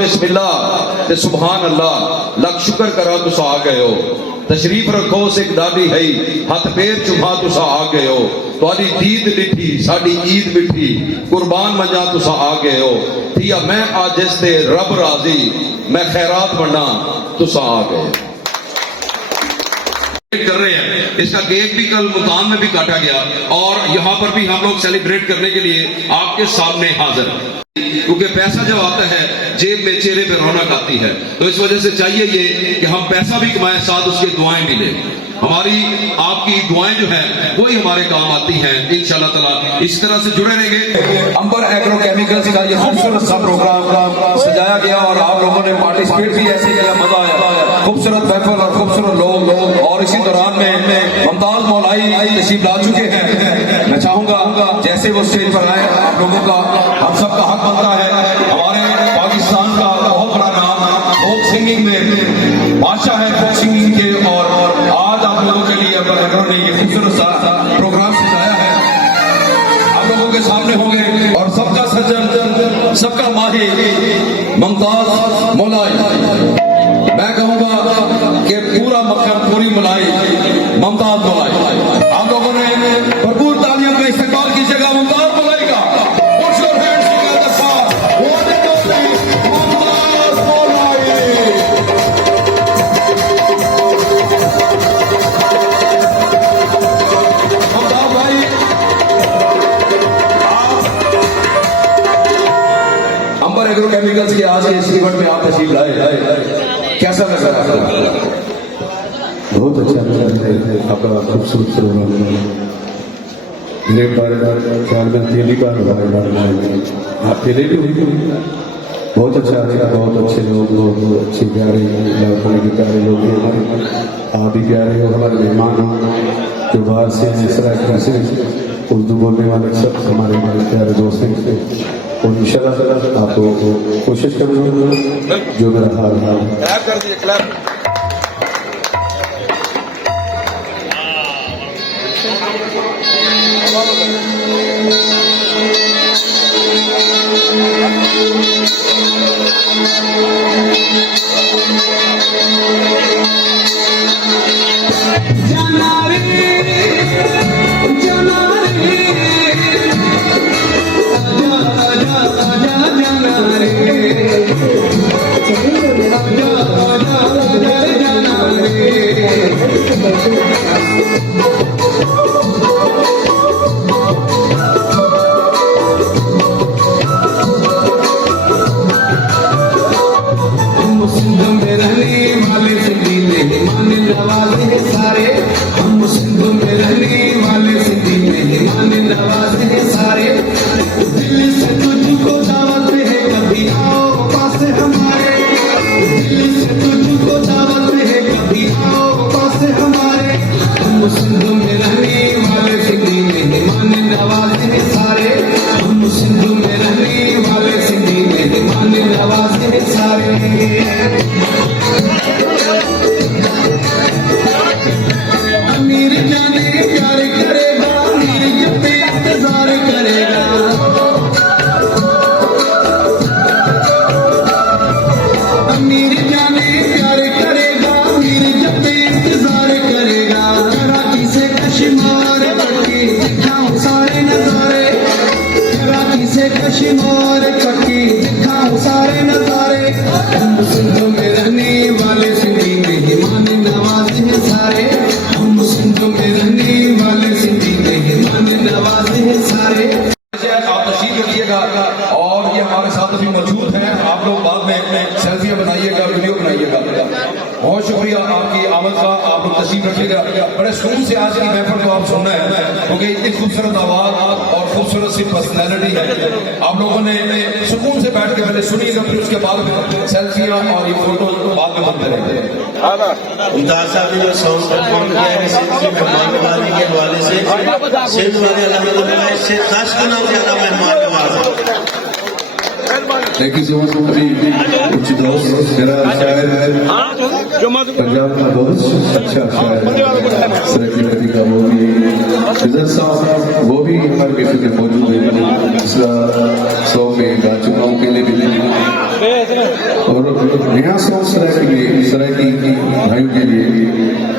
बिस्मिल्लाह ते सुभान अल्लाह लख शुक्र करा तुसा आ गए हो। तशरीफ रखो सिख दादी है हथ पैर चुमा तुसा आ गए हो। तुहाडी दीद लिठी साडी ईद मिठी कुर्बान मजा तुसा आ गए हो। थिया मैं आज जिसते रब राजी मैं खैरात बना तुसा आ गए। कर रहे हैं इसका केक भी कल मुल्तान में भी काटा गया और यहाँ पर भी हम लोग सेलिब्रेट करने के लिए आपके सामने हाजिर, क्योंकि पैसा जब आता है जेब में चेहरे पे रौनक आती है। तो इस वजह से चाहिए ये कि हम पैसा भी कमाएं साथ उसके दुआएं भी लें। हमारी आपकी दुआएं जो है वही हमारे काम आती हैं इंशाल्लाह ताला। इस तरह से जुड़े रहेंगे। अंबर एग्रो केमिकल्स का ये खूबसूरत सा प्रोग्राम सजाया गया और आप लोगों ने पार्टिसिपेट भी ऐसे किया, मजा आया। खूबसूरत महफिल और खूबसूरत लोग और इसी दौरान में मुमताज मौलाई तशरीफ ला चुके हैं। मैं चाहूंगा जैसे वो स्टेज पर आए आप लोगों का हम सबका हक बनता है। हमारे पाकिस्तान का बहुत बड़ा नाम फोक सिंगिंग में बादशाह है फोक सिंगिंग के, और आज आप लोगों के लिए अंबर एग्रो ने ये खूबसूरत सा प्रोग्राम सजाया है। आप लोगों के सामने होंगे और सबका सज्जन सबका माहिर मुमताज मौलाई। मैं कहूंगा कि पूरा मक्खन पूरी मलाई मुमताज मौलाई। आप लोगों ने भरपूर तालियों का इस्तेमाल कीजिएगा मुमताज मौलाई का। अंबर एग्रो केमिकल्स के आज के इस इवेंट में आप तशरीफ लाए, कैसा लग रहा है आपको? बहुत अच्छा लगा आपका खूबसूरत प्रोग्राम। ख्याल में पहली बार अकेले भी हुई, बहुत अच्छा लगा। बहुत अच्छे लोग, बहुत अच्छे प्यारे के प्यारे लोग हैं हमारे। आप भी प्यारे हो, हमारे मेहमान हो जो बाहर से इस तरह से उर्दू बोलने वाले सब हमारे प्यारे दोस्त हैं। और इंशाल्लाह आपको कोशिश करूँगा जो मेरा हाल है। और ये हमारे साथ अभी मौजूद हैं। आप लोग बाद में सेल्फियां बनाइएगा, वीडियो बनाइएगा। बहुत शुक्रिया आपकी आमद का, आप लोग तशरीफ रखिएगा। बड़े सुकून से आज की महफिल को आप सुनना है क्योंकि इतनी खूबसूरत आवाज और खूबसूरत सी पर्सनैलिटी है। आप लोगों ने सुकून से बैठ के पहले सुनिएगा, फिर उसके बाद सेल्फियां और ये फोटो बाद में बनते रहेंगे। मुमताज साहब ने जो सॉन्ग परफॉर्म किया है सिंध मेहमान नवाजी के हवाले से, सिंध वाले अलहमदुलिल्लाह इससे 10 गुना ज्यादा मेहमान नवाज है। Thank you so much. अभी कुछ दोस्त मेरा शायर पंजाब का बहुत अच्छा शायर सरकी का वो भी रिजल्ट साहब वो भी हमारे बेटे में मौजूद है। दूसरा सौ में गा चुका हूँ, पहले भी और नया सॉन्ग सराय की भाइयों के लिए